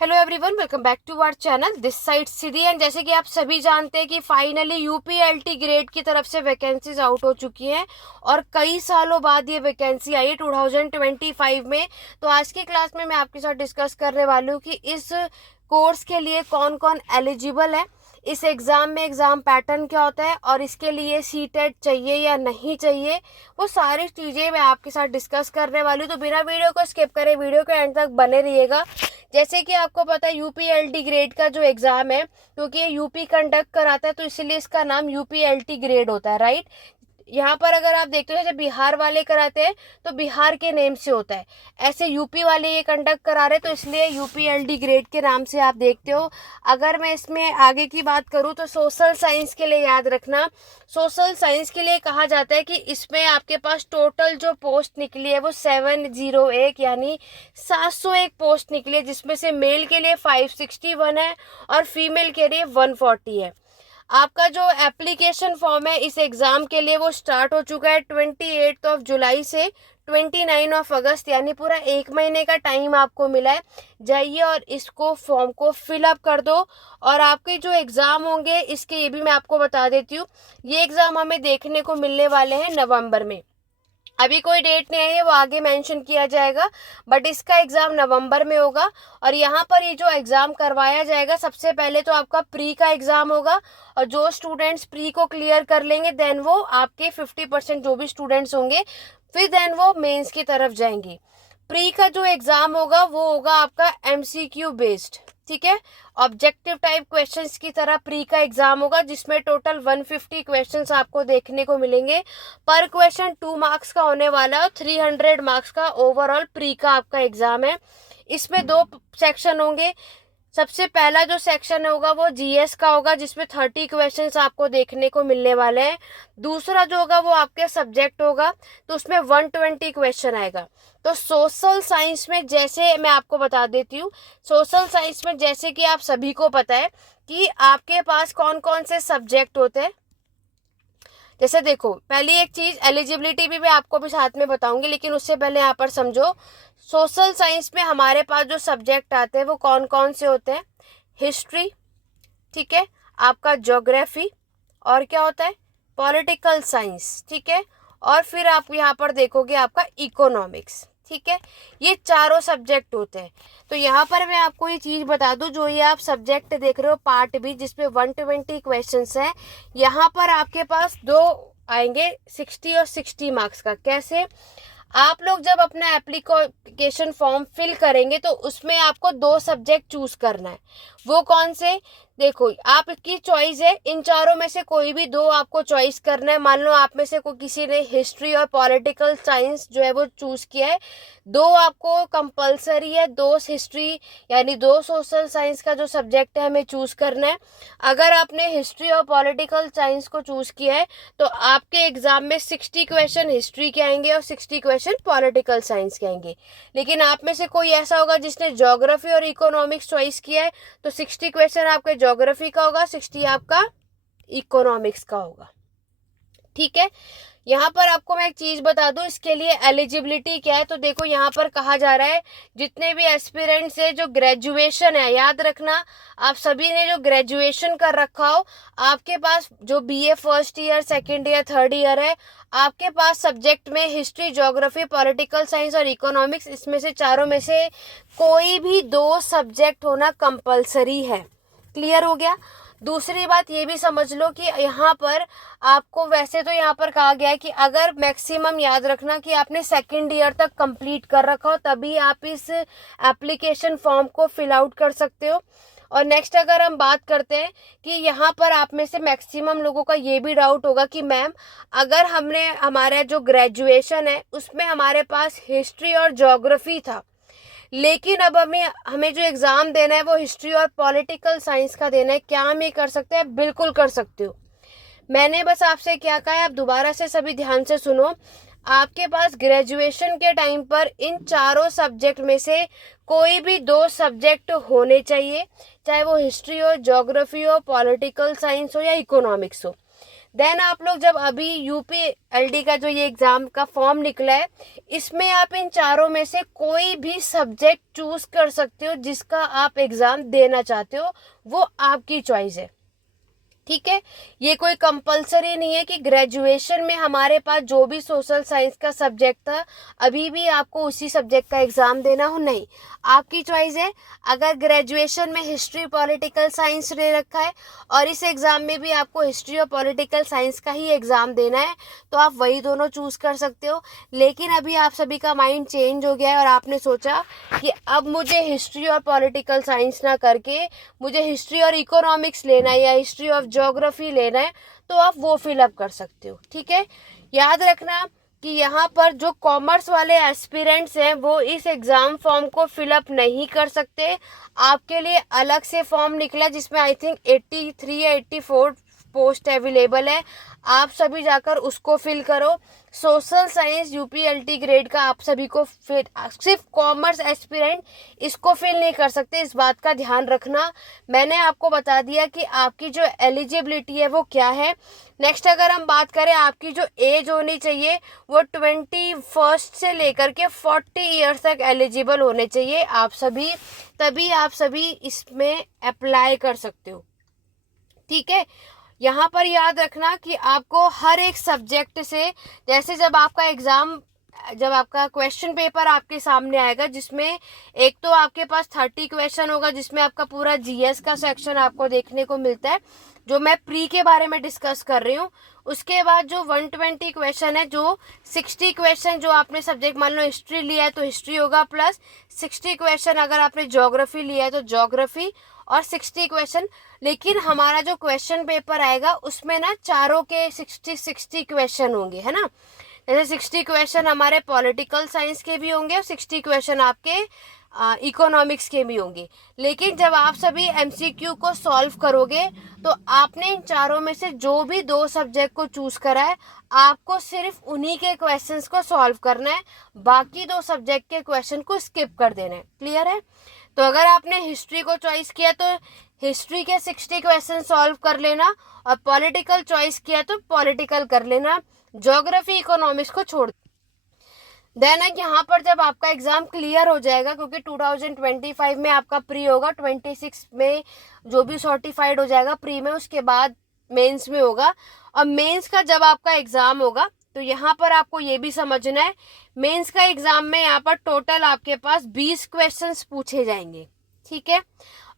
Hello everyone, welcome back to our channel this side Siddhi. And जैसे कि आप सभी जानते हैं कि फाइनली यूपीएलटी ग्रेड की तरफ से वैकेंसीज आउट हो चुकी हैं और कई सालों बाद ये वैकेंसी आई है 2025 में। तो आज की क्लास में मैं आपके साथ डिस्कस करने वाली हूँ कि इस कोर्स के लिए कौन कौन एलिजिबल है, इस एग्ज़ाम में एग्ज़ाम पैटर्न क्या होता है और इसके लिए सीटेट चाहिए या नहीं चाहिए, वो सारी चीज़ें मैं आपके साथ डिस्कस करने वाली हूँ। तो बिना वीडियो को स्किप करें, वीडियो के एंड तक बने रहिएगा। जैसे कि आपको पता है यूपीएलटी ग्रेड का जो एग्ज़ाम है, क्योंकि ये यूपी कंडक्ट कराता है तो इसीलिए इसका नाम यूपीएलटी ग्रेड होता है, राइट। यहाँ पर अगर आप देखते हो जब बिहार वाले कराते हैं तो बिहार के नेम से होता है, ऐसे यूपी वाले ये कंडक्ट करा रहे तो इसलिए यूपीएलडी ग्रेड के नाम से आप देखते हो। अगर मैं इसमें आगे की बात करूँ तो सोशल साइंस के लिए याद रखना, सोशल साइंस के लिए कहा जाता है कि इसमें आपके पास टोटल जो पोस्ट निकली है वो 701 यानी 701 पोस्ट निकली है, जिसमें से मेल के लिए 561 है और फीमेल के लिए 140 है। आपका जो एप्लीकेशन फॉर्म है इस एग्ज़ाम के लिए वो स्टार्ट हो चुका है 28 जुलाई से 29 अगस्त, यानी पूरा एक महीने का टाइम आपको मिला है। जाइए और इसको फॉर्म को फिलअप कर दो। और आपके जो एग्ज़ाम होंगे इसके ये भी मैं आपको बता देती हूँ, ये एग्ज़ाम हमें देखने को मिलने वाले हैं नवंबर में। अभी कोई डेट नहीं है, वो आगे मेंशन किया जाएगा, बट इसका एग्ज़ाम नवंबर में होगा। और यहाँ पर ये जो एग्ज़ाम करवाया जाएगा, सबसे पहले तो आपका प्री का एग्ज़ाम होगा और जो स्टूडेंट्स प्री को क्लियर कर लेंगे देन वो आपके 50% जो भी स्टूडेंट्स होंगे फिर देन वो मेंस की तरफ जाएंगे। प्री का जो एग्ज़ाम होगा वो होगा आपका एमसीक्यू बेस्ड, ठीक है। ऑब्जेक्टिव टाइप क्वेश्चंस की तरह प्री का एग्जाम होगा, जिसमें टोटल 150 क्वेश्चंस आपको देखने को मिलेंगे। पर क्वेश्चन 2 मार्क्स का होने वाला है, 300 मार्क्स का ओवरऑल प्री का आपका एग्जाम है। इसमें 2 सेक्शन होंगे। सबसे पहला जो सेक्शन होगा वो जीएस का होगा, जिसमें 30 क्वेश्चंस आपको देखने को मिलने वाले हैं। दूसरा जो होगा वो आपके सब्जेक्ट होगा, तो उसमें 120 क्वेश्चन आएगा। तो सोशल साइंस में जैसे मैं आपको बता देती हूँ, सोशल साइंस में जैसे कि आप सभी को पता है कि आपके पास कौन कौन से सब्जेक्ट होते हैं। जैसे देखो, पहली एक चीज एलिजिबिलिटी भी मैं आपको भी साथ में बताऊंगी, लेकिन उससे पहले यहाँ पर समझो सोशल साइंस में हमारे पास जो सब्जेक्ट आते हैं वो कौन कौन से होते हैं। हिस्ट्री, ठीक है, आपका ज्योग्राफी, और क्या होता है पॉलिटिकल साइंस, ठीक है, और फिर आप यहाँ पर देखोगे आपका इकोनॉमिक्स, ठीक है। ये चारों सब्जेक्ट होते हैं। तो यहाँ पर मैं आपको ये चीज़ बता दूँ, जो ये आप सब्जेक्ट देख रहे हो पार्ट बी जिसमें 120 क्वेश्चंस हैं, यहाँ पर आपके पास 2 आएंगे 60 और 60 मार्क्स का। कैसे? आप लोग जब अपना एप्लीकेशन फॉर्म फिल करेंगे तो उसमें आपको 2 सब्जेक्ट चूज करना है। वो कौन से? देखो, आपकी चॉइस है, इन चारों में से कोई भी 2 आपको चॉइस करना है। मान लो आप में से कोई किसी ने हिस्ट्री और पॉलिटिकल साइंस जो है वो चूज किया है, 2 आपको कंपलसरी है, 2 हिस्ट्री यानी 2 सोशल साइंस का जो सब्जेक्ट है हमें चूज करना है। अगर आपने हिस्ट्री और पॉलिटिकल साइंस को चूज किया है तो आपके एग्जाम में 60 क्वेश्चन हिस्ट्री के आएंगे और 60 क्वेश्चन पॉलिटिकल साइंस के आएंगे। लेकिन आप में से कोई ऐसा होगा जिसने ज्योग्राफी और इकोनॉमिक्स चॉइस किया है, तो 60 क्वेश्चन आपके ज्योग्राफी का होगा, 60 आपका इकोनॉमिक्स का होगा, ठीक है। यहाँ पर आपको मैं एक चीज बता दूं, इसके लिए एलिजिबिलिटी क्या है। तो देखो, यहाँ पर कहा जा रहा है जितने भी एस्पिरेंट्स है जो ग्रेजुएशन है, याद रखना आप सभी ने जो ग्रेजुएशन कर रखा हो, आपके पास जो BA first year, second year, third year है, आपके पास सब्जेक्ट में हिस्ट्री, ज्योग्राफी, पॉलिटिकल साइंस और इकोनॉमिक्स, इसमें से चारों में से कोई भी 2 सब्जेक्ट होना कंपलसरी है। क्लियर हो गया? दूसरी बात ये भी समझ लो कि यहाँ पर आपको वैसे तो यहाँ पर कहा गया है कि अगर मैक्सिमम, याद रखना कि आपने सेकेंड ईयर तक कंप्लीट कर रखा हो तभी आप इस एप्लीकेशन फॉर्म को फिल आउट कर सकते हो। और नेक्स्ट अगर हम बात करते हैं कि यहाँ पर आप में से मैक्सिमम लोगों का ये भी डाउट होगा कि मैम अगर हमने हमारा जो ग्रेजुएशन है उसमें हमारे पास हिस्ट्री और ज्योग्राफी था, लेकिन अब हमें जो एग्ज़ाम देना है वो हिस्ट्री और पॉलिटिकल साइंस का देना है, क्या हम ये कर सकते हैं? बिल्कुल कर सकते हो। मैंने बस आपसे क्या कहा है, आप दोबारा से सभी ध्यान से सुनो। आपके पास ग्रेजुएशन के टाइम पर इन चारों सब्जेक्ट में से कोई भी 2 सब्जेक्ट होने चाहिए, चाहे वो हिस्ट्री हो, ज्योग्राफी हो, पॉलिटिकल साइंस हो या इकोनॉमिक्स हो। देन आप लोग जब अभी यूपीएलडी का जो ये एग्जाम का फॉर्म निकला है, इसमें आप इन चारों में से कोई भी सब्जेक्ट चूज कर सकते हो जिसका आप एग्जाम देना चाहते हो, वो आपकी चॉइस है। ठीक है, ये कोई कंपलसरी नहीं है कि ग्रेजुएशन में हमारे पास जो भी सोशल साइंस का सब्जेक्ट था अभी भी आपको उसी सब्जेक्ट का एग्जाम देना हो, नहीं, आपकी चॉइस है। अगर ग्रेजुएशन में हिस्ट्री पॉलिटिकल साइंस ले रखा है और इस एग्जाम में भी आपको हिस्ट्री और पॉलिटिकल साइंस का ही एग्जाम देना है, तो आप वही दोनों चूज कर सकते हो। लेकिन अभी आप सभी का माइंड चेंज हो गया है और आपने सोचा कि अब मुझे हिस्ट्री और पॉलिटिकल साइंस ना करके मुझे हिस्ट्री और इकोनॉमिक्स लेना है या हिस्ट्री ऑफ ज्योग्राफी लेना है, तो आप वो फिलअप कर सकते हो। ठीक है, याद रखना कि यहाँ पर जो कॉमर्स वाले एस्पिरेंट्स हैं वो इस एग्जाम फॉर्म को फिलअप नहीं कर सकते। आपके लिए अलग से फॉर्म निकला जिसमें आई थिंक 83 या 84 पोस्ट अवेलेबल है, आप सभी जाकर उसको फिल करो। सोशल साइंस यूपीएलटी ग्रेड का आप सभी को फिर सिर्फ कॉमर्स एस्पिरेंट इसको फिल नहीं कर सकते, इस बात का ध्यान रखना। मैंने आपको बता दिया कि आपकी जो एलिजिबिलिटी है वो क्या है। नेक्स्ट अगर हम बात करें, आपकी जो एज होनी चाहिए वो 21 से लेकर के 40 ईयर्स तक एलिजिबल होने चाहिए आप सभी, तभी आप सभी इसमें अप्लाई कर सकते हो। ठीक है, यहाँ पर याद रखना कि आपको हर एक सब्जेक्ट से, जैसे जब आपका क्वेश्चन पेपर आपके सामने आएगा जिसमें एक तो आपके पास 30 क्वेश्चन होगा जिसमें आपका पूरा जीएस का सेक्शन आपको देखने को मिलता है, जो मैं प्री के बारे में डिस्कस कर रही हूँ। उसके बाद जो 120 क्वेश्चन है, जो 60 क्वेश्चन जो आपने सब्जेक्ट मान लो हिस्ट्री लिया है तो हिस्ट्री होगा, प्लस 60 क्वेश्चन अगर आपने ज्योग्राफी लिया है तो ज्योग्राफी, और 60 क्वेश्चन। लेकिन हमारा जो क्वेश्चन पेपर आएगा उसमें ना चारों के 60 क्वेश्चन होंगे, है ना। जैसे 60 क्वेश्चन हमारे पॉलिटिकल साइंस के भी होंगे और 60 क्वेश्चन आपके इकोनॉमिक्स के भी होंगे। लेकिन जब आप सभी एमसीक्यू को सॉल्व करोगे तो आपने इन चारों में से जो भी 2 सब्जेक्ट को चूज करा है, आपको सिर्फ उन्हीं के क्वेश्चंस को सॉल्व करना है, बाकी 2 सब्जेक्ट के क्वेश्चन को स्किप कर देना है। क्लियर है? तो अगर आपने हिस्ट्री को चॉइस किया तो हिस्ट्री के 60 क्वेश्चन सॉल्व कर लेना, और पॉलिटिकल चॉइस किया तो पॉलिटिकल कर लेना, ज्योग्राफी इकोनॉमिक्स को छोड़। देन यहाँ पर जब आपका एग्जाम क्लियर हो जाएगा, क्योंकि 2025 में आपका प्री होगा, 26 में जो भी सर्टिफाइड हो जाएगा प्री में, उसके बाद मेंस में होगा। और मेंस का जब आपका एग्जाम होगा तो यहाँ पर आपको ये भी समझना है, मेंस का एग्जाम में यहाँ पर टोटल आपके पास 20 क्वेश्चंस पूछे जाएंगे। ठीक है,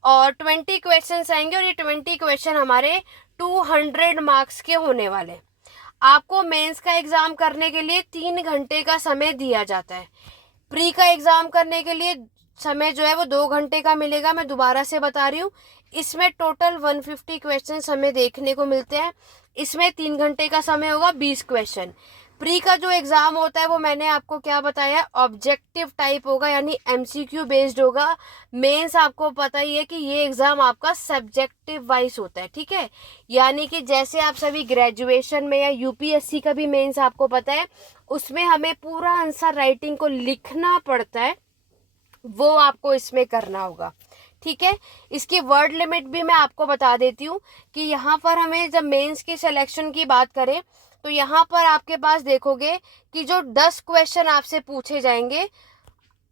और 20 क्वेश्चंस आएंगे, और ये 20 क्वेश्चन हमारे 200 मार्क्स के होने वाले। आपको मेंस का एग्जाम करने के लिए 3 घंटे का समय दिया जाता है। प्री का एग्जाम करने के लिए समय जो है वो 2 घंटे का मिलेगा। मैं दोबारा से बता रही हूँ, इसमें टोटल 150 क्वेश्चन हमें देखने को मिलते हैं। इसमें 3 घंटे का समय होगा, 20 क्वेश्चन। प्री का जो एग्जाम होता है वो मैंने आपको क्या बताया, ऑब्जेक्टिव टाइप होगा, यानी एमसीक्यू बेस्ड होगा। मेंस आपको पता ही है कि ये एग्जाम आपका सब्जेक्टिव वाइज होता है। ठीक है, यानी कि जैसे आप सभी ग्रेजुएशन में या यूपीएससी का भी मेंस आपको पता है, उसमें हमें पूरा आंसर राइटिंग को लिखना पड़ता है, वो आपको इसमें करना होगा। ठीक है, इसकी वर्ड लिमिट भी मैं आपको बता देती हूँ कि यहाँ पर हमें जब मेंस की सिलेक्शन की बात करें तो यहाँ पर आपके पास देखोगे कि जो 10 क्वेश्चन आपसे पूछे जाएंगे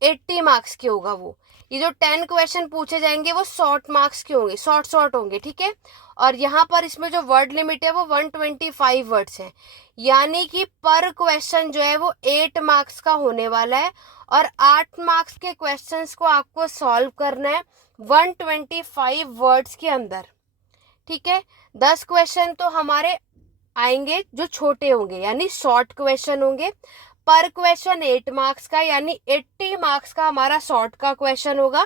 80 मार्क्स के होगा वो। ये जो 10 क्वेश्चन पूछे जाएंगे वो शॉर्ट मार्क्स के होंगे, शॉर्ट होंगे। ठीक है, और यहाँ पर इसमें जो वर्ड लिमिट है वो 125 वर्ड्स है, यानी कि पर क्वेश्चन जो है वो 8 मार्क्स का होने वाला है, और 8 मार्क्स के क्वेश्चंस को आपको सॉल्व करना है 125 वर्ड्स के अंदर। ठीक है, 10 क्वेश्चन तो हमारे आएंगे जो छोटे होंगे, यानी शॉर्ट क्वेश्चन होंगे। पर क्वेश्चन 8 मार्क्स का, यानी 80 मार्क्स का हमारा शॉर्ट का क्वेश्चन होगा।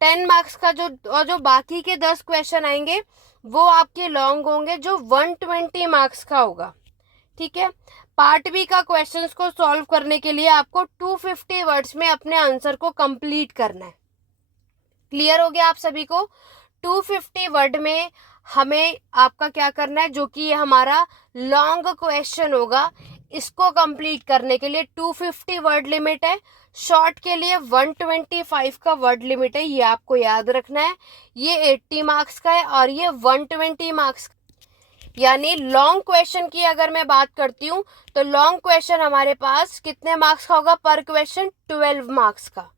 10 मार्क्स का जो बाकी के 10 क्वेश्चन आएंगे वो आपके लॉन्ग होंगे, जो 120 मार्क्स का होगा। ठीक है, पार्ट बी का क्वेश्चंस को सॉल्व करने के लिए आपको 250 वर्ड्स में अपने आंसर को कंप्लीट करना है। क्लियर हो गया आप सभी को? 250 वर्ड में हमें आपका क्या करना है, जो कि ये हमारा लॉन्ग क्वेश्चन होगा, इसको कंप्लीट करने के लिए 250 वर्ड लिमिट है। शॉर्ट के लिए 125 का वर्ड लिमिट है, ये आपको याद रखना है। ये 80 मार्क्स का है और ये 120 मार्क्स। यानी लॉन्ग क्वेश्चन की अगर मैं बात करती हूँ तो लॉन्ग क्वेश्चन हमारे पास कितने मार्क्स का होगा पर क्वेश्चन? 12 मार्क्स का।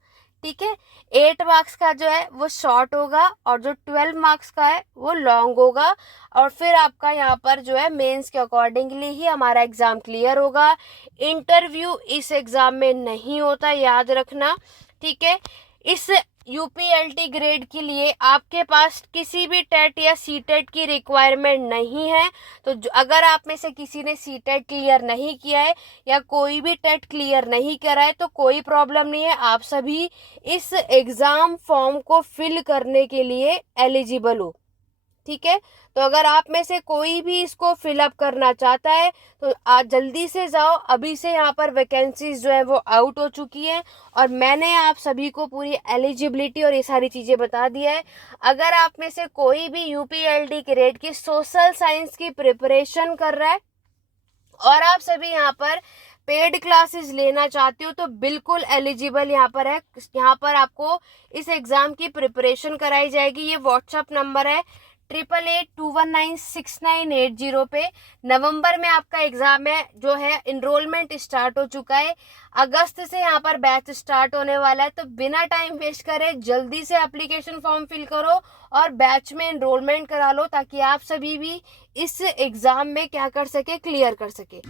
ठीक है, 8 मार्क्स का जो है वो शॉर्ट होगा और जो 12 मार्क्स का है वो लॉन्ग होगा। और फिर आपका यहाँ पर जो है मेंस के अकॉर्डिंगली ही हमारा एग्जाम क्लियर होगा। इंटरव्यू इस एग्जाम में नहीं होता, याद रखना। ठीक है, इस यूपीएलटी ग्रेड के लिए आपके पास किसी भी टेट या सीटेट की रिक्वायरमेंट नहीं है। तो अगर आप में से किसी ने सीटेट क्लियर नहीं किया है या कोई भी टेट क्लियर नहीं करा है तो कोई प्रॉब्लम नहीं है, आप सभी इस एग्जाम फॉर्म को फिल करने के लिए एलिजिबल हो। ठीक है, तो अगर आप में से कोई भी इसको फिलअप करना चाहता है तो आज जल्दी से जाओ, अभी से यहाँ पर वैकेंसीज जो है वो आउट हो चुकी है और मैंने आप सभी को पूरी एलिजिबिलिटी और ये सारी चीज़ें बता दिया है। अगर आप में से कोई भी यूपीएलटी ग्रेड की सोशल साइंस की प्रिपरेशन कर रहा है और आप सभी यहाँ पर पेड क्लासेस लेना चाहते हो तो बिल्कुल एलिजिबल यहाँ पर है। यहाँ पर आपको इस एग्जाम की प्रिपरेशन कराई जाएगी। ये व्हाट्सएप नंबर है 8882196980 पे। नवंबर में आपका एग्जाम है जो है, इनरोलमेंट स्टार्ट हो चुका है, अगस्त से यहाँ पर बैच स्टार्ट होने वाला है। तो बिना टाइम वेस्ट करे जल्दी से एप्लीकेशन फॉर्म फिल करो और बैच में इनरोलमेंट करा लो ताकि आप सभी भी इस एग्जाम में क्या कर सके, क्लियर कर सके।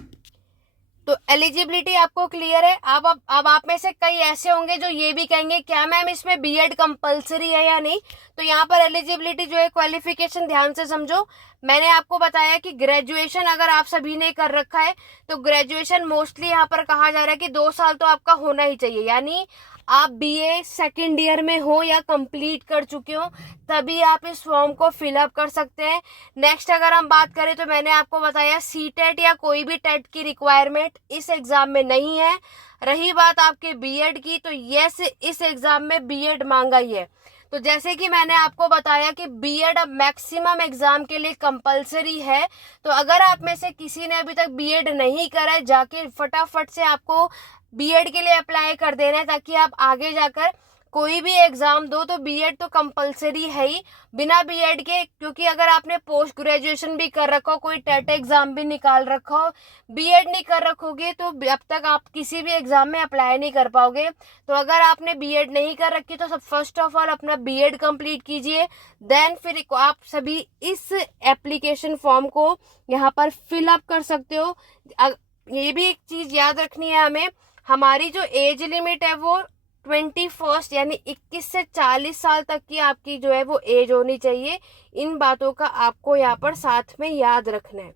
तो एलिजिबिलिटी आपको क्लियर है। अब आप में से कई ऐसे होंगे जो ये भी कहेंगे क्या मैम इसमें बीएड कंपलसरी है या नहीं। तो यहाँ पर एलिजिबिलिटी जो है, क्वालिफिकेशन ध्यान से समझो। मैंने आपको बताया कि ग्रेजुएशन अगर आप सभी ने कर रखा है तो ग्रेजुएशन मोस्टली यहाँ पर कहा जा रहा है कि 2 साल तो आपका होना ही चाहिए, यानी आप बीए सेकेंड ईयर में हो या कंप्लीट कर चुके हो तभी आप इस फॉर्म को फिलअप कर सकते हैं। नेक्स्ट अगर हम बात करें तो मैंने आपको बताया सीटेट या कोई भी टेट की रिक्वायरमेंट इस एग्जाम में नहीं है। रही बात आपके बीएड की, तो यस इस एग्जाम में बीएड मांगा ही है। तो जैसे कि मैंने आपको बताया कि बीएड अब मैक्सिमम एग्जाम के लिए कंपलसरी है। तो अगर आप में से किसी ने अभी तक बीएड नहीं करा है, जाके फटाफट से आपको बीएड के लिए अप्लाई कर देना है ताकि आप आगे जाकर कोई भी एग्जाम दो। तो बीएड तो कंपलसरी है ही, बिना बीएड के, क्योंकि अगर आपने पोस्ट ग्रेजुएशन भी कर रखा हो, कोई टेट एग्जाम भी निकाल रखा हो, बीएड नहीं कर रखोगे तो अब तक आप किसी भी एग्जाम में अप्लाई नहीं कर पाओगे। तो अगर आपने बीएड नहीं कर रखी तो सब फर्स्ट ऑफ ऑल अपना बीएड कंप्लीट कीजिए, देन फिर आप सभी इस एप्लीकेशन फॉर्म को यहाँ पर फिलअप कर सकते हो। ये भी एक चीज याद रखनी है हमें, हमारी जो एज लिमिट है वो 21 यानी 21 से 40 साल तक की आपकी जो है वो एज होनी चाहिए। इन बातों का आपको यहाँ पर साथ में याद रखना है।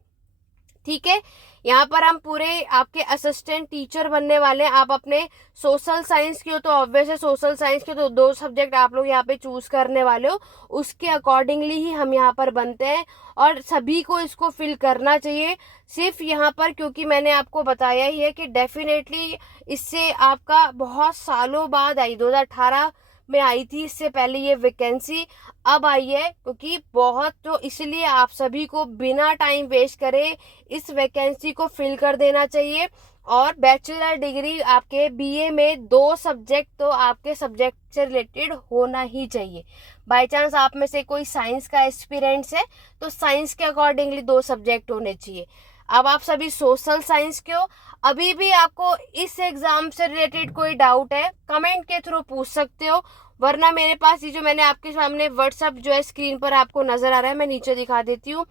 ठीक है, यहाँ पर हम पूरे आपके असिस्टेंट टीचर बनने वाले हैं। आप अपने सोशल साइंस की हो तो ऑब्वियस है सोशल साइंस के तो 2 सब्जेक्ट आप लोग यहाँ पे चूज करने वाले हो, उसके अकॉर्डिंगली ही हम यहाँ पर बनते हैं और सभी को इसको फिल करना चाहिए। सिर्फ यहाँ पर क्योंकि मैंने आपको बताया ही है कि डेफिनेटली इससे आपका बहुत सालों बाद आई, 2018 में आई थी, इससे पहले ये वैकेंसी अब आई है क्योंकि बहुत, तो इसलिए आप सभी को बिना टाइम वेस्ट करे इस वैकेंसी को फिल कर देना चाहिए। और बैचलर डिग्री आपके बीए में 2 सब्जेक्ट तो आपके सब्जेक्ट से रिलेटेड होना ही चाहिए। बाय चांस आप में से कोई साइंस का एस्पिरेंट्स है तो साइंस के अकॉर्डिंगली 2 सब्जेक्ट होने चाहिए। अब आप सभी सोशल साइंस के हो, अभी भी आपको इस एग्जाम से रिलेटेड कोई डाउट है कमेंट के थ्रू पूछ सकते हो, वरना मेरे पास ये जो मैंने आपके सामने व्हाट्सएप जो है स्क्रीन पर आपको नजर आ रहा है, मैं नीचे दिखा देती हूँ,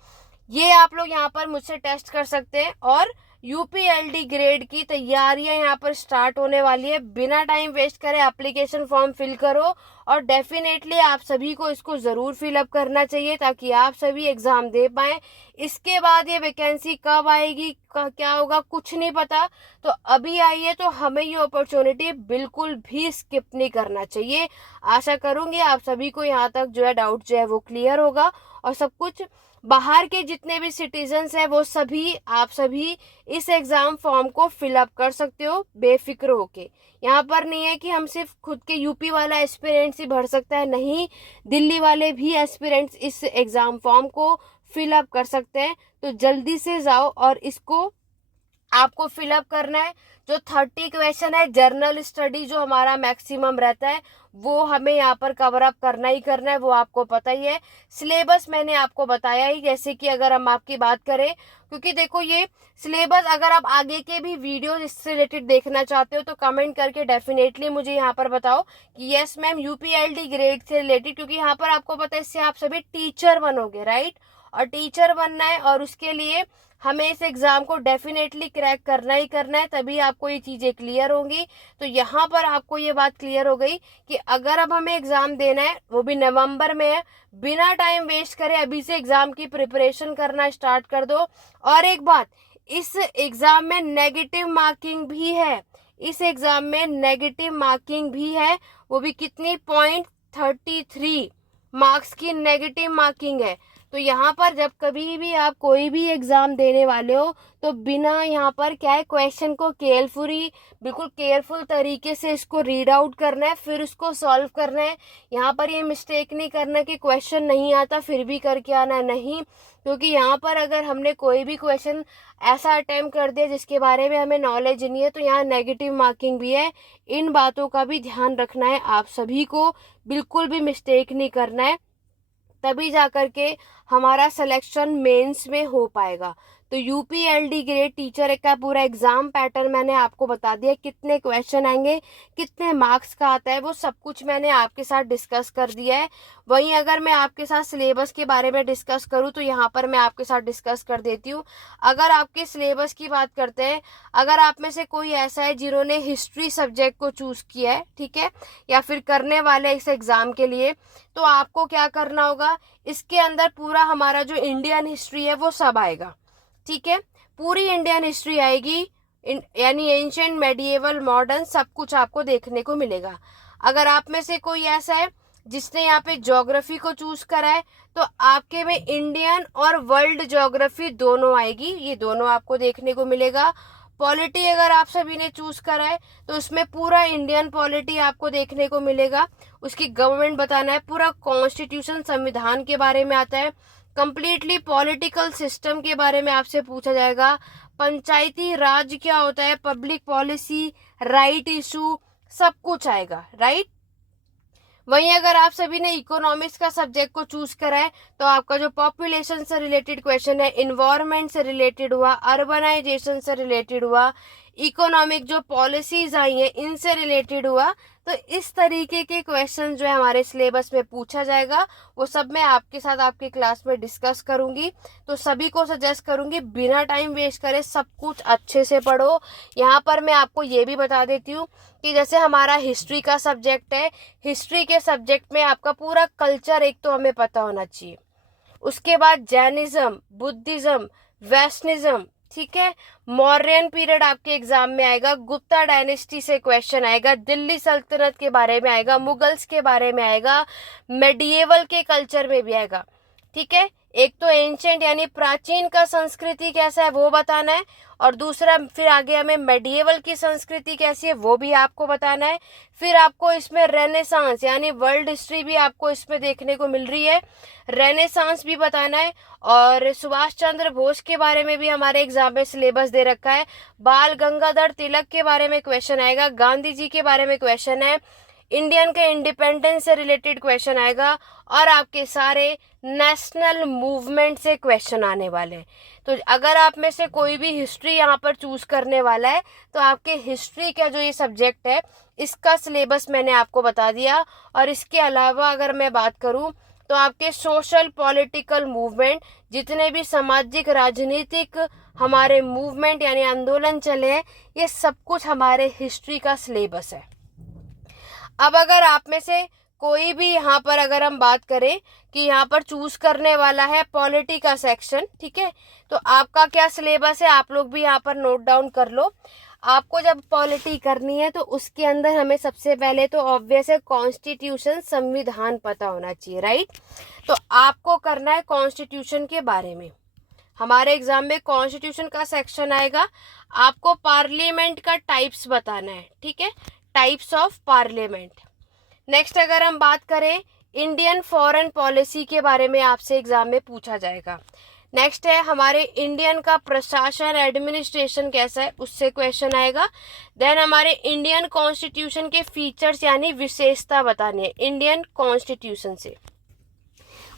ये आप लोग यहाँ पर मुझसे टेस्ट कर सकते हैं। और यूपीएलटी ग्रेड की तैयारियां यहाँ पर स्टार्ट होने वाली है। बिना टाइम वेस्ट करे एप्लीकेशन फॉर्म फिल करो और डेफिनेटली आप सभी को इसको ज़रूर फिलअप करना चाहिए ताकि आप सभी एग्ज़ाम दे पाएँ। इसके बाद ये वैकेंसी कब आएगी, क्या होगा, कुछ नहीं पता। तो अभी आई है तो हमें ये अपॉर्चुनिटी बिल्कुल भी स्किप नहीं करना चाहिए। आशा करूँगी आप सभी को यहाँ तक जो है डाउट जो है वो क्लियर होगा और सब कुछ। बाहर के जितने भी सिटीजन्स हैं वो सभी, आप सभी इस एग्ज़ाम फॉर्म को फिलअप कर सकते हो बेफिक्र होके। यहाँ पर नहीं है कि हम सिर्फ खुद के यूपी वाला एस्पिरेंट्स ही भर सकता है, नहीं, दिल्ली वाले भी एस्पिरेंट्स इस एग्ज़ाम फॉर्म को फिलअप कर सकते हैं। तो जल्दी से जाओ और इसको आपको फिलअप करना है। जो 30 क्वेश्चन है जर्नल स्टडी जो हमारा मैक्सिमम रहता है वो हमें यहाँ पर कवर अप करना ही करना है, वो आपको पता ही है। सिलेबस मैंने आपको बताया ही, जैसे कि अगर हम आपकी बात करें, क्योंकि देखो ये सिलेबस अगर आप आगे के भी वीडियो इससे रिलेटेड देखना चाहते हो तो कमेंट करके डेफिनेटली मुझे यहाँ पर बताओ कि यस मैम यूपीएलटी ग्रेड से रिलेटेड, क्योंकि यहाँ पर आपको पता है इससे आप सभी टीचर बनोगे, राइट। और टीचर बनना है और उसके लिए हमें इस एग्जाम को डेफिनेटली क्रैक करना ही करना है, तभी आपको ये चीजें क्लियर होंगी। तो यहाँ पर आपको ये बात क्लियर हो गई कि अगर अब हमें एग्जाम देना है वो भी नवंबर में है, बिना टाइम वेस्ट करे अभी से एग्जाम की प्रिपरेशन करना स्टार्ट कर दो। और एक बात, इस एग्जाम में नेगेटिव मार्किंग भी है, इस एग्जाम में नेगेटिव मार्किंग भी है, वो भी कितनी 0.33 मार्क्स की नेगेटिव मार्किंग है। तो यहाँ पर जब कभी भी आप कोई भी एग्जाम देने वाले हो तो बिना यहाँ पर क्या है क्वेश्चन को बिल्कुल केयरफुल तरीके से इसको रीड आउट करना है, फिर उसको सॉल्व करना है। यहाँ पर ये मिस्टेक नहीं करना कि क्वेश्चन नहीं आता फिर भी करके आना, नहीं। क्योंकि यहाँ पर अगर हमने कोई भी क्वेश्चन ऐसा अटेम्प्ट कर दिया जिसके बारे में हमें नॉलेज नहीं है तो यहाँ नेगेटिव मार्किंग भी है। इन बातों का भी ध्यान रखना है आप सभी को, बिल्कुल भी मिस्टेक नहीं करना है, तभी जाकर के हमारा सिलेक्शन मेंस में हो पाएगा। तो यूपीएलडी ग्रेड टीचर का पूरा एग्जाम पैटर्न मैंने आपको बता दिया, कितने क्वेश्चन आएंगे, कितने मार्क्स का आता है, वो सब कुछ मैंने आपके साथ डिस्कस कर दिया है। वहीं अगर मैं आपके साथ सिलेबस के बारे में डिस्कस करूं तो यहाँ पर मैं आपके साथ डिस्कस कर देती हूँ। अगर आपके सिलेबस की बात करते हैं, अगर आप में से कोई ऐसा है जिन्होंने हिस्ट्री सब्जेक्ट को चूज किया है, ठीक है, या फिर करने वाले इस एग्जाम के लिए, तो आपको क्या करना होगा, इसके अंदर पूरा हमारा जो इंडियन हिस्ट्री है वो सब आएगा, ठीक है। पूरी इंडियन हिस्ट्री आएगी, यानी एंशिएंट, मेडिएवल, मॉडर्न, सब कुछ आपको देखने को मिलेगा। अगर आप में से कोई ऐसा है जिसने यहाँ पे ज्योग्राफी को चूज करा है तो आपके में इंडियन और वर्ल्ड ज्योग्राफी दोनों आएगी, ये दोनों आपको देखने को मिलेगा। पॉलिटी अगर आप सभी ने चूज करा है तो उसमें पूरा इंडियन पॉलिटी आपको देखने को मिलेगा, उसकी गवर्नमेंट बताना है, पूरा कॉन्स्टिट्यूशन संविधान के बारे में आता है, कंप्लीटली पॉलिटिकल सिस्टम के बारे में आपसे पूछा जाएगा, पंचायती राज क्या होता है, पब्लिक पॉलिसी, राइट इशू, सब कुछ आएगा, राइट। वहीं अगर आप सभी ने इकोनॉमिक्स का सब्जेक्ट को चूज करा है तो आपका जो पॉपुलेशन से रिलेटेड क्वेश्चन है, इन्वायरमेंट से रिलेटेड हुआ, अर्बनाइजेशन से रिलेटेड हुआ, इकोनॉमिक जो पॉलिसीज आई हैं इनसे रिलेटेड हुआ, तो इस तरीके के क्वेश्चन जो है हमारे सिलेबस में पूछा जाएगा, वो सब मैं आपके साथ आपके क्लास में डिस्कस करूंगी। तो सभी को सजेस्ट करूंगी बिना टाइम वेस्ट करे सब कुछ अच्छे से पढ़ो। यहाँ पर मैं आपको ये भी बता देती हूँ कि जैसे हमारा हिस्ट्री का सब्जेक्ट है, हिस्ट्री के सब्जेक्ट में आपका पूरा कल्चर एक तो हमें पता होना चाहिए, उसके बाद जैनिज्म, बुद्धिज्म, वैष्णिज्म, ठीक है। मौर्यन पीरियड आपके एग्जाम में आएगा, गुप्ता डायनेस्टी से क्वेश्चन आएगा, दिल्ली सल्तनत के बारे में आएगा, मुगल्स के बारे में आएगा, मेडिएवल के कल्चर में भी आएगा, ठीक है। एक तो एंशिएंट यानी प्राचीन का संस्कृति कैसा है वो बताना है, और दूसरा फिर आगे हमें मेडिएवल की संस्कृति कैसी है वो भी आपको बताना है। फिर आपको इसमें रेनेसांस यानी वर्ल्ड हिस्ट्री भी आपको इसमें देखने को मिल रही है, रेनेसांस भी बताना है। और सुभाष चंद्र बोस के बारे में भी हमारे एग्जाम में सिलेबस दे रखा है, बाल गंगाधर तिलक के बारे में क्वेश्चन आएगा, गांधी जी के बारे में क्वेश्चन है, इंडियन के इंडिपेंडेंस से रिलेटेड क्वेश्चन आएगा, और आपके सारे नेशनल मूवमेंट से क्वेश्चन आने वाले हैं। तो अगर आप में से कोई भी हिस्ट्री यहाँ पर चूज करने वाला है तो आपके हिस्ट्री का जो ये सब्जेक्ट है इसका सिलेबस मैंने आपको बता दिया। और इसके अलावा अगर मैं बात करूँ तो आपके सोशल पॉलिटिकल मूवमेंट, जितने भी सामाजिक राजनीतिक हमारे मूवमेंट यानी आंदोलन चले हैं, ये सब कुछ हमारे हिस्ट्री का सिलेबस है। अब अगर आप में से कोई भी यहाँ पर अगर हम बात करें कि यहाँ पर चूज करने वाला है पॉलिटी का सेक्शन, ठीक है, तो आपका क्या सिलेबस है आप लोग भी यहाँ पर नोट डाउन कर लो। आपको जब पॉलिटी करनी है तो उसके अंदर हमें सबसे पहले तो ऑब्वियस है कॉन्स्टिट्यूशन, संविधान पता होना चाहिए, राइट। तो आपको करना है कॉन्स्टिट्यूशन के बारे में, हमारे एग्जाम में कॉन्स्टिट्यूशन का सेक्शन आएगा, आपको पार्लियामेंट का टाइप्स बताना है, ठीक है, टाइप्स ऑफ पार्लियामेंट। नेक्स्ट अगर हम बात करें इंडियन फॉरेन पॉलिसी के बारे में आपसे एग्जाम में पूछा जाएगा। नेक्स्ट है हमारे इंडियन का प्रशासन एडमिनिस्ट्रेशन कैसा है, उससे क्वेश्चन आएगा। देन हमारे इंडियन कॉन्स्टिट्यूशन के फीचर्स यानी विशेषता बतानी है इंडियन कॉन्स्टिट्यूशन से,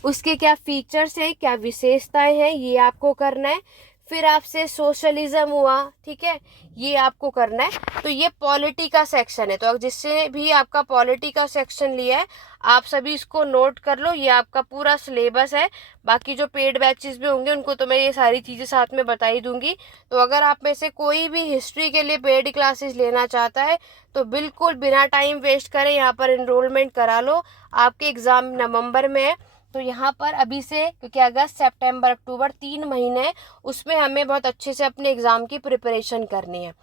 उसके क्या फीचर्स है, क्या विशेषताएं हैं, ये आपको करना है। फिर आपसे सोशलिज्म हुआ, ठीक है, ये आपको करना है। तो ये पॉलिटी का सेक्शन है, तो जिससे भी आपका पॉलिटी का सेक्शन लिया है आप सभी इसको नोट कर लो, ये आपका पूरा सिलेबस है। बाकी जो पेड बैचेस भी होंगे उनको तो मैं ये सारी चीज़ें साथ में बता ही दूंगी। तो अगर आप में से कोई भी हिस्ट्री के लिए पेड क्लासेस लेना चाहता है तो बिल्कुल बिना टाइम वेस्ट करे यहाँ पर एनरोलमेंट करा लो। आपके एग्ज़ाम नवंबर में है, तो यहाँ पर अभी से, क्योंकि अगस्त सितंबर अक्टूबर 3 महीने हैं, उसमें हमें बहुत अच्छे से अपने एग्ज़ाम की प्रिपरेशन करनी है।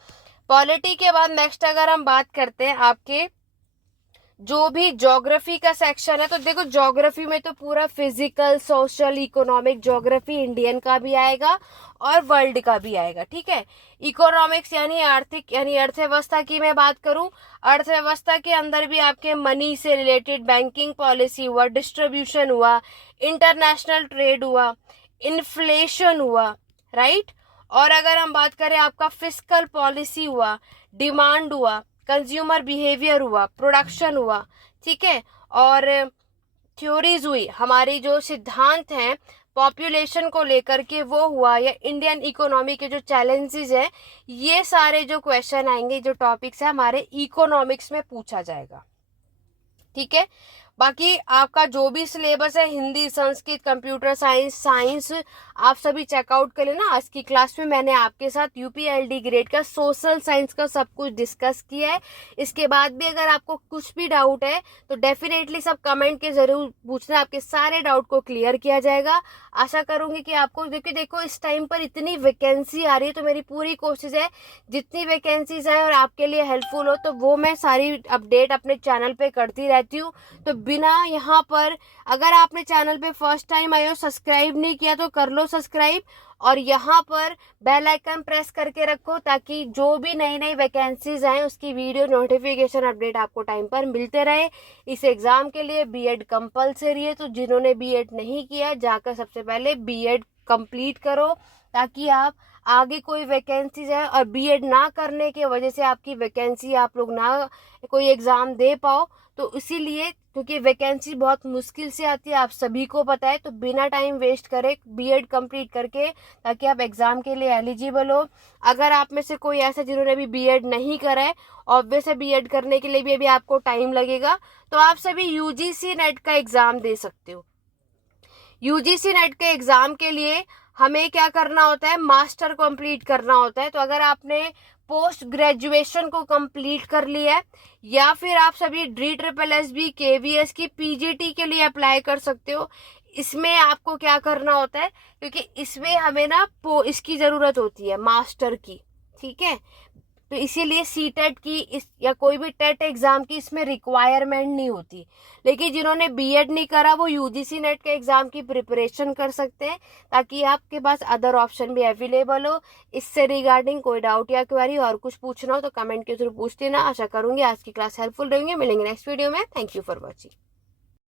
पॉलिटी के बाद नेक्स्ट अगर हम बात करते हैं आपके जो भी ज्योग्राफी का सेक्शन है, तो देखो ज्योग्राफी में तो पूरा physical social economic geography Indian का भी आएगा और वर्ल्ड का भी आएगा, ठीक है। इकोनॉमिक्स यानी आर्थिक यानी अर्थव्यवस्था की मैं बात करूं, अर्थव्यवस्था के अंदर भी आपके मनी से रिलेटेड बैंकिंग पॉलिसी हुआ, डिस्ट्रीब्यूशन हुआ, इंटरनेशनल ट्रेड हुआ, इन्फ्लेशन हुआ, राइट। और अगर हम बात करें आपका फिस्कल पॉलिसी हुआ, डिमांड हुआ, कंज्यूमर बिहेवियर हुआ, प्रोडक्शन हुआ, ठीक है, और थ्योरीज हुई, हमारी जो सिद्धांत हैं पॉपुलेशन को लेकर के वो हुआ, या इंडियन इकोनॉमी के जो चैलेंजेस हैं, ये सारे जो क्वेश्चन आएंगे, जो टॉपिक्स है हमारे इकोनॉमिक्स में पूछा जाएगा, ठीक है। बाकी आपका जो भी सिलेबस है हिंदी, संस्कृत, कंप्यूटर साइंस आप सभी चेकआउट कर लेना। आज की क्लास में मैंने आपके साथ यूपीएलडी ग्रेड का सोशल साइंस का सब कुछ डिस्कस किया है। इसके बाद भी अगर आपको कुछ भी डाउट है तो डेफिनेटली सब कमेंट के जरूर पूछना, आपके सारे डाउट को क्लियर किया जाएगा। आशा करूंगी कि आपको, क्योंकि देखो इस टाइम पर इतनी वैकेंसी आ रही है, तो मेरी पूरी कोशिश है जितनी वैकेंसीज है और आपके लिए हेल्पफुल हो तो वो मैं सारी अपडेट अपने चैनल पे करती रहती हूँ। तो बिना यहाँ पर, अगर आपने चैनल पे फर्स्ट टाइम आए हो, सब्सक्राइब नहीं किया तो कर लो सब्सक्राइब, और यहाँ पर बेल आइकन प्रेस करके रखो ताकि जो भी नई नई वैकेंसीज आए उसकी वीडियो नोटिफिकेशन अपडेट आपको टाइम पर मिलते रहे। इस एग्जाम के लिए बीएड कंपलसरी है, तो जिन्होंने बीएड नहीं किया जाकर सबसे पहले बीएड कंप्लीट करो, ताकि आप आगे कोई वैकेंसीज है और बीएड ना करने की वजह से आपकी वैकेंसी आप लोग ना कोई एग्ज़ाम दे पाओ, तो इसीलिए, क्योंकि वैकेंसी बहुत मुश्किल से आती है, आप सभी को पता है, तो बिना टाइम वेस्ट करे बीएड कंप्लीट करके, ताकि आप एग्ज़ाम के लिए एलिजिबल हो। अगर आप में से कोई ऐसा जिन्होंने अभी बीएड नहीं करा है, ऑब्वियस है बीएड करने के लिए भी अभी आपको टाइम लगेगा, तो आप सभी यूजीसी नेट का एग्ज़ाम दे सकते हो। यूजीसी नेट के एग्ज़ाम के लिए हमें क्या करना होता है, मास्टर कंप्लीट करना होता है। तो अगर आपने पोस्ट ग्रेजुएशन को कंप्लीट कर लिया है, या फिर आप सभी DSSB KVS की पीजीटी के लिए अप्लाई कर सकते हो। इसमें आपको क्या करना होता है, क्योंकि इसमें हमें ना इसकी ज़रूरत होती है मास्टर की, ठीक है। तो इसीलिए सीटेट की या कोई भी टेट एग्जाम की इसमें रिक्वायरमेंट नहीं होती। लेकिन जिन्होंने बीएड नहीं करा वो यूजीसी नेट के एग्जाम की प्रिपरेशन कर सकते हैं, ताकि आपके पास अदर ऑप्शन भी अवेलेबल हो। इससे रिगार्डिंग कोई डाउट या क्वेरी और कुछ पूछना हो तो कमेंट के थ्रू पूछ लेना। आशा करूंगी आज की क्लास हेल्पफुल रहेंगे। मिलेंगे नेक्स्ट वीडियो में। Thank you for watching.